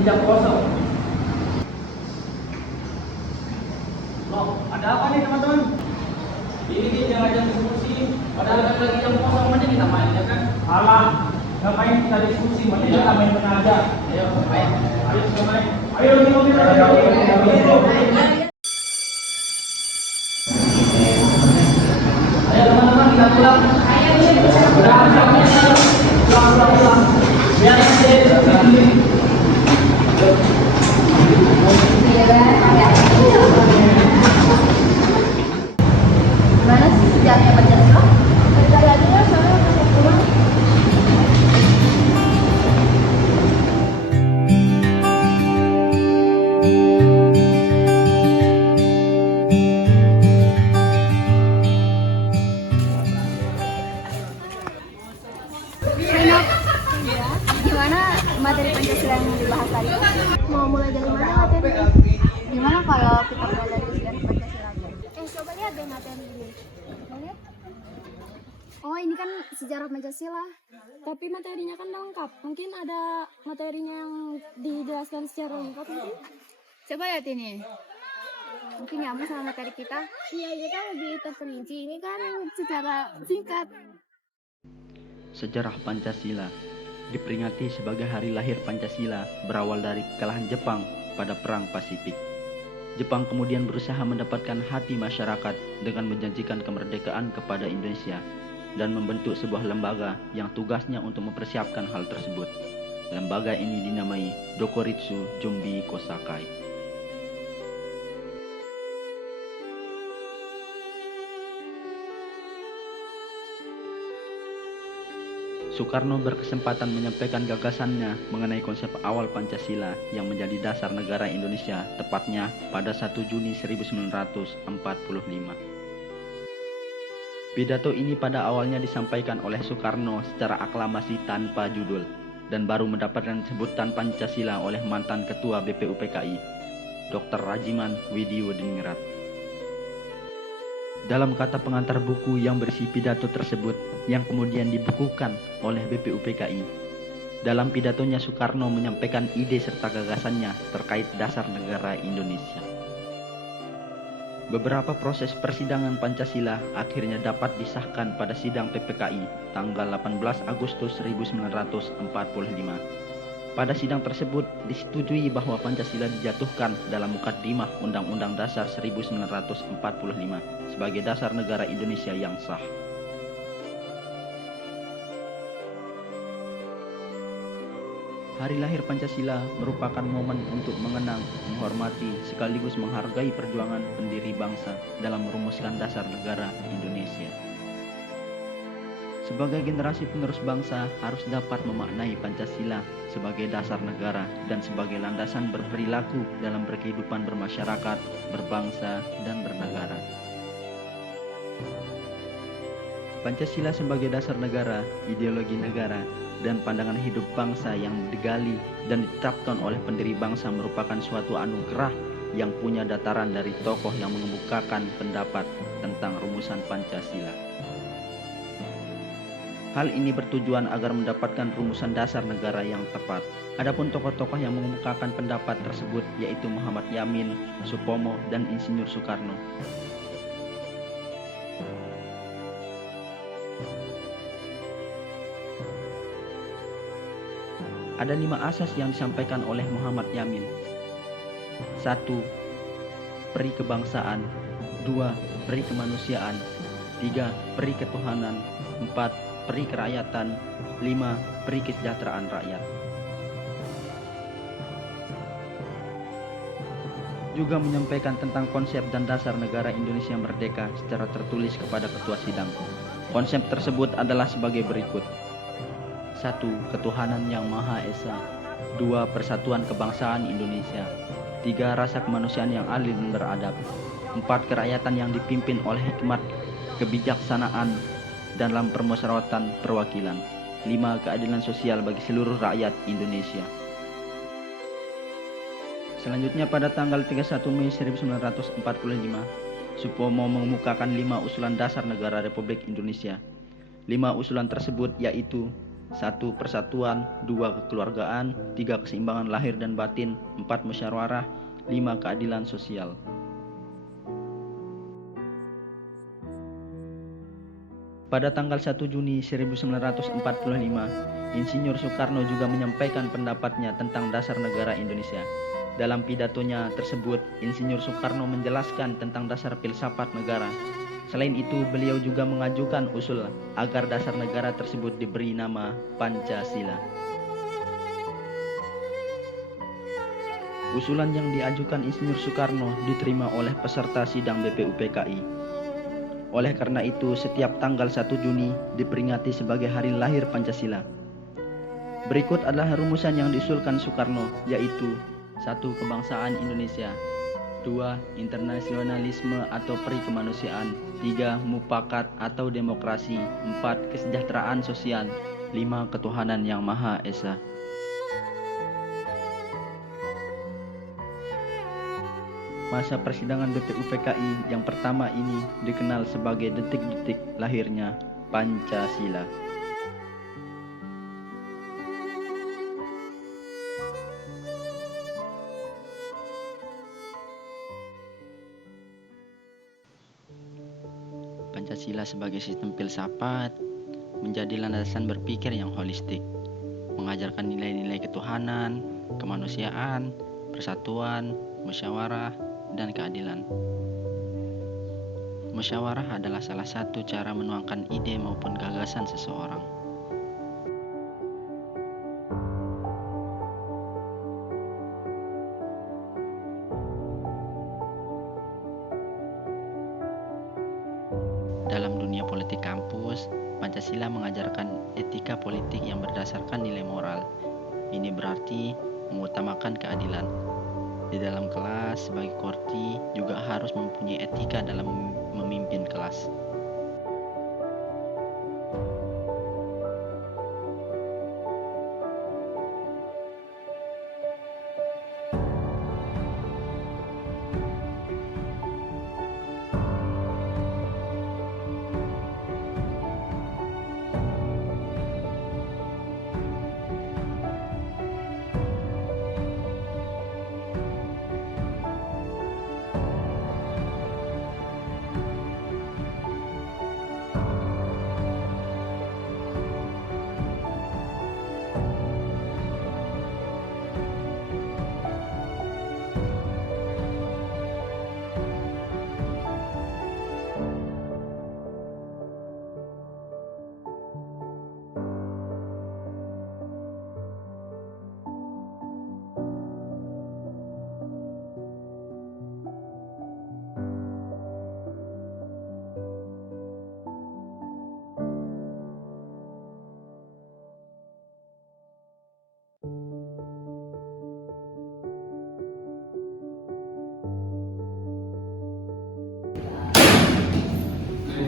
jam kosong. Loh, ada apa nih teman-teman? Ini nih jangan jam diskusi, padahal kan lagi jam kosong aja kita main ya kan? Alah, ngapain kita diskusi? Mending kita main aja. Ayo, main. Ayo kita main. Ayo kita Ayo teman-teman kita pulang. Pulang. Biar Gimana sih sejarahnya Pancasila? Ceritanya saya pulang. Gimana materi Pancasila yang dibahas tadi? Mau mulai dari mana materinya? Gimana kalau kita mulai dari sejarah Pancasila? Coba lihat deh materi ini. Lihat. Oh, ini kan sejarah Pancasila. Tapi materinya kan lengkap. Mungkin ada materinya yang dijelaskan secara lengkap mungkin. Coba lihat ini. Mungkin nyambung sama materi kita. Iya, ini kan lebih terperinci. Ini kan secara singkat. Sejarah Pancasila diperingati sebagai hari lahir Pancasila berawal dari kekalahan Jepang pada Perang Pasifik. Jepang kemudian berusaha mendapatkan hati masyarakat dengan menjanjikan kemerdekaan kepada Indonesia dan membentuk sebuah lembaga yang tugasnya untuk mempersiapkan hal tersebut. Lembaga ini dinamai Dokuritsu Jumbi Kosakai. Soekarno berkesempatan menyampaikan gagasannya mengenai konsep awal Pancasila yang menjadi dasar negara Indonesia tepatnya pada 1 Juni 1945. Pidato ini pada awalnya disampaikan oleh Soekarno secara aklamasi tanpa judul dan baru mendapatkan sebutan Pancasila oleh mantan Ketua BPUPKI, Dr. Rajiman Widiwediningrat. Dalam kata pengantar buku yang berisi pidato tersebut yang kemudian dibukukan oleh BPUPKI, dalam pidatonya Soekarno menyampaikan ide serta gagasannya terkait dasar negara Indonesia. Beberapa proses persidangan Pancasila akhirnya dapat disahkan pada sidang PPKI tanggal 18 Agustus 1945. Pada sidang tersebut disetujui bahwa Pancasila dijatuhkan dalam mukaddimah Undang-Undang Dasar 1945 sebagai dasar negara Indonesia yang sah. Hari lahir Pancasila merupakan momen untuk mengenang, menghormati, sekaligus menghargai perjuangan pendiri bangsa dalam merumuskan dasar negara Indonesia. Sebagai generasi penerus bangsa harus dapat memaknai Pancasila sebagai dasar negara dan sebagai landasan berperilaku dalam berkehidupan bermasyarakat, berbangsa, dan bernegara. Pancasila sebagai dasar negara, ideologi negara, dan pandangan hidup bangsa yang digali dan ditetapkan oleh pendiri bangsa merupakan suatu anugerah yang punya dataran dari tokoh yang mengemukakan pendapat tentang rumusan Pancasila. Hal ini bertujuan agar mendapatkan rumusan dasar negara yang tepat. Adapun tokoh-tokoh yang mengemukakan pendapat tersebut yaitu Muhammad Yamin, Supomo, dan Insinyur Soekarno. Ada 5 asas yang disampaikan oleh Muhammad Yamin. 1. Peri kebangsaan. 2. Peri kemanusiaan. 3. Peri ketuhanan. 4. Peri kerakyatan. 5. Peri kesejahteraan rakyat. Juga menyampaikan tentang konsep dan dasar negara Indonesia merdeka secara tertulis kepada ketua sidang. Konsep tersebut adalah sebagai berikut. 1. Ketuhanan yang Maha Esa. 2. Persatuan kebangsaan Indonesia. 3. Rasa kemanusiaan yang adil dan beradab. 4. Kerakyatan yang dipimpin oleh hikmat, kebijaksanaan, dan dalam permusyawaratan perwakilan. 5. Keadilan sosial bagi seluruh rakyat Indonesia. Selanjutnya pada tanggal 31 Mei 1945, Supomo mengemukakan 5 usulan dasar negara Republik Indonesia. 5 usulan tersebut yaitu 1. Persatuan, 2. Kekeluargaan, 3. Keseimbangan lahir dan batin, 4. Musyawarah, 5. Keadilan sosial. Pada tanggal 1 Juni 1945, Insinyur Soekarno juga menyampaikan pendapatnya tentang dasar negara Indonesia. Dalam pidatonya tersebut, Insinyur Soekarno menjelaskan tentang dasar filsafat negara. Selain itu, beliau juga mengajukan usul agar dasar negara tersebut diberi nama Pancasila. Usulan yang diajukan Insinyur Soekarno diterima oleh peserta sidang BPUPKI. Oleh karena itu, setiap tanggal 1 Juni diperingati sebagai hari lahir Pancasila. Berikut adalah rumusan yang diusulkan Soekarno, yaitu 1. Kebangsaan Indonesia, 2. Internasionalisme atau peri kemanusiaan, 3. Mufakat atau demokrasi, 4. Kesejahteraan sosial, 5. Ketuhanan yang Maha Esa. Masa persidangan BPUPKI yang pertama ini dikenal sebagai detik-detik lahirnya Pancasila. Pancasila sebagai sistem filsafat menjadi landasan berpikir yang holistik, mengajarkan nilai-nilai ketuhanan, kemanusiaan, persatuan, musyawarah, dan keadilan. Musyawarah adalah salah satu cara menuangkan ide maupun gagasan seseorang. Dalam dunia politik kampus, Pancasila mengajarkan etika politik yang berdasarkan nilai moral. Ini berarti mengutamakan keadilan. Di dalam kelas, sebagai korti juga harus mempunyai etika dalam memimpin kelas.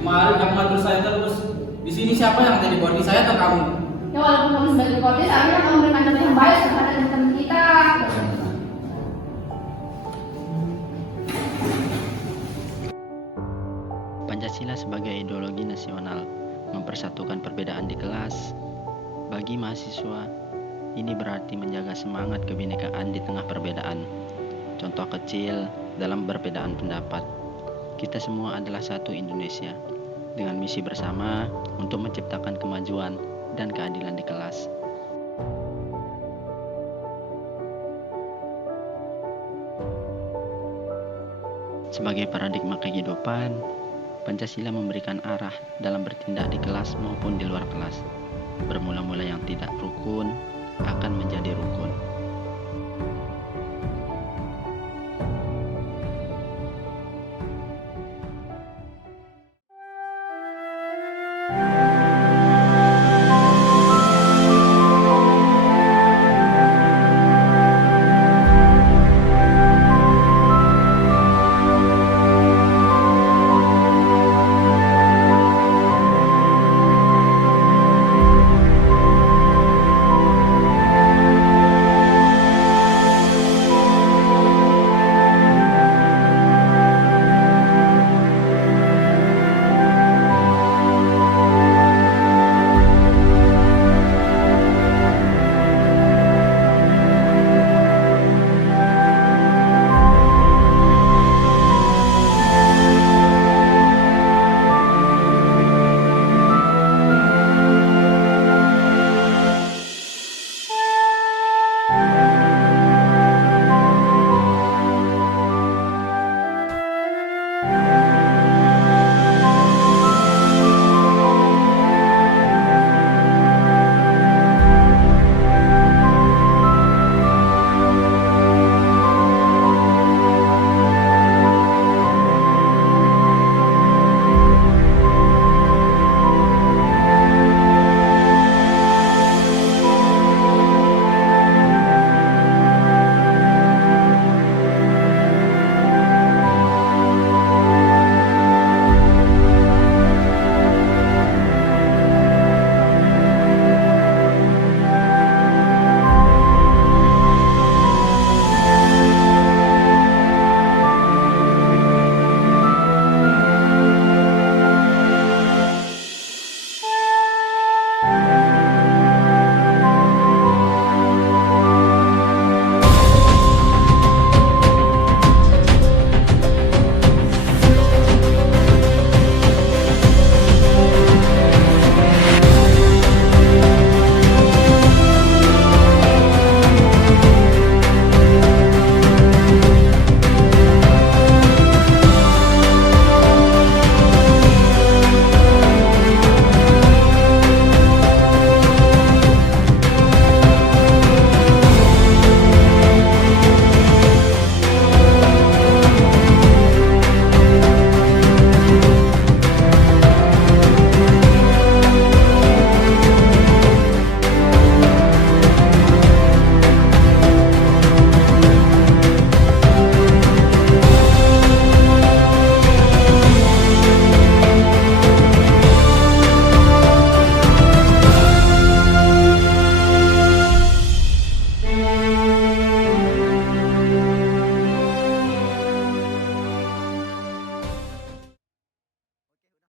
Kemarin kamu ngatur saya terus. Di sini siapa yang jadi body, saya atau kamu? Ya walaupun kamu sebagai kotis, akhirnya kamu memberikan contoh yang baik kepada teman-teman kita. Pancasila sebagai ideologi nasional mempersatukan perbedaan di kelas. Bagi mahasiswa, ini berarti menjaga semangat kebinekaan di tengah perbedaan. Contoh kecil dalam perbedaan pendapat. Kita semua adalah satu Indonesia, dengan misi bersama untuk menciptakan kemajuan dan keadilan di kelas. Sebagai paradigma kehidupan, Pancasila memberikan arah dalam bertindak di kelas maupun di luar kelas. Bermula-mula yang tidak rukun akan menjadi rukun.